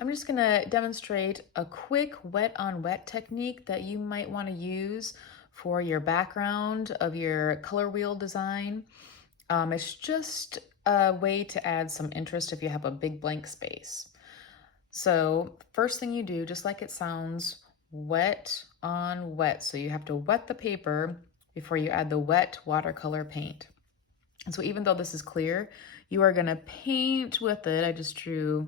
I'm just gonna demonstrate a quick wet on wet technique that you might wanna use for your background of your color wheel design. It's just a way to add some interest if you have a big blank space. So first thing you do, just like it sounds, wet on wet. So you have to wet the paper before you add the wet watercolor paint. And so even though this is clear, you are gonna paint with it. I just drew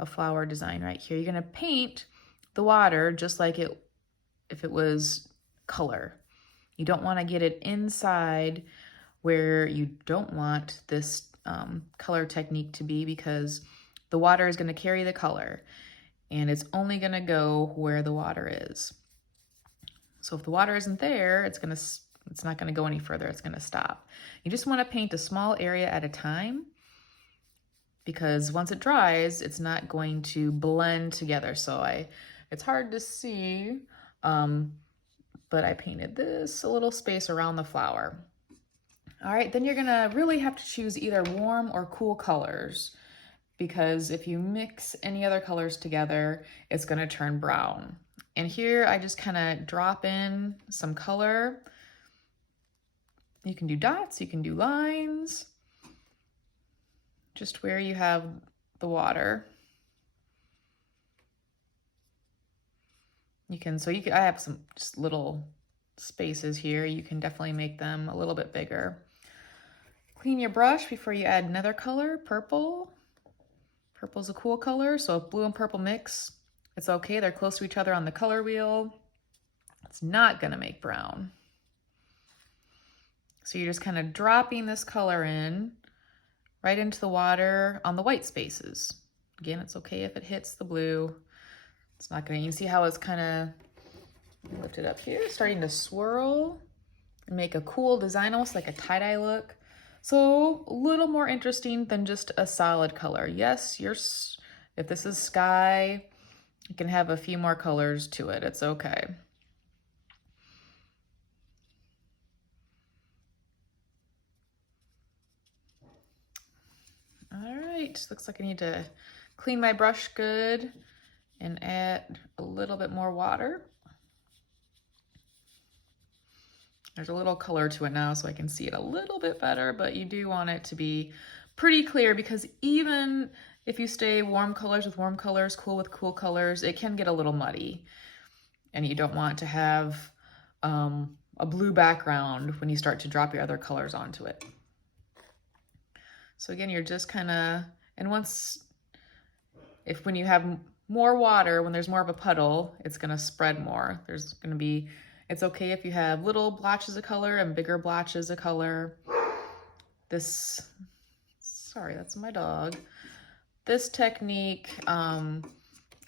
a flower design right here. You're gonna paint the water just like if it was color. You don't wanna get it inside where you don't want this color technique to be, because the water is gonna carry the color and it's only gonna go where the water is. So if the water isn't there, it's not gonna go any further, it's gonna stop. You just wanna paint a small area at a time, because once it dries, it's not going to blend together. So it's hard to see, but I painted this a little space around the flower. All right, then you're gonna really have to choose either warm or cool colors, because if you mix any other colors together, it's gonna turn brown. And here I just kind of drop in some color. You can do dots, you can do lines, just where you have the water. I have some just little spaces here. You can definitely make them a little bit bigger. Clean your brush before you add another color, purple. Purple's a cool color, so if blue and purple mix, it's okay. They're close to each other on the color wheel. It's not gonna make brown. So you're just kind of dropping this color in right into the water on the white spaces. Again, it's okay if it hits the blue. It's not gonna, you see how it's kind of, lift it up here, starting to swirl and make a cool design, almost like a tie-dye look. So a little more interesting than just a solid color. Yes, if this is sky, you can have a few more colors to it. It's okay. All right, looks like I need to clean my brush good and add a little bit more water. There's a little color to it now, so I can see it a little bit better, but you do want it to be pretty clear, because even if you stay warm colors with warm colors, cool with cool colors, it can get a little muddy. And you don't want to have a blue background when you start to drop your other colors onto it. So again, you're just kind of, and when you have more water, when there's more of a puddle, it's gonna spread more. It's okay if you have little blotches of color and bigger blotches of color. Sorry, that's my dog. This technique,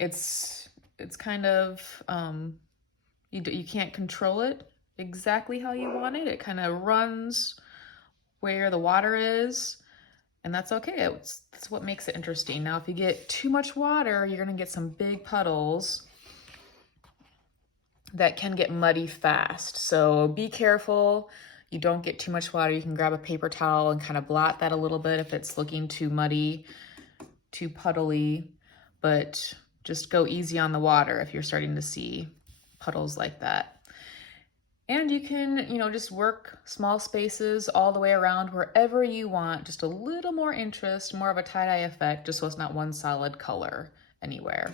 it's kind of, you can't control it exactly how you want it. It kind of runs where the water is, and that's okay. That's what makes it interesting. Now, if you get too much water, you're gonna get some big puddles that can get muddy fast. So be careful. You don't get too much water. You can grab a paper towel and kind of blot that a little bit if it's looking too muddy, too puddly, but just go easy on the water if you're starting to see puddles like that. And you can, just work small spaces all the way around wherever you want, just a little more interest, more of a tie-dye effect, just so it's not one solid color anywhere.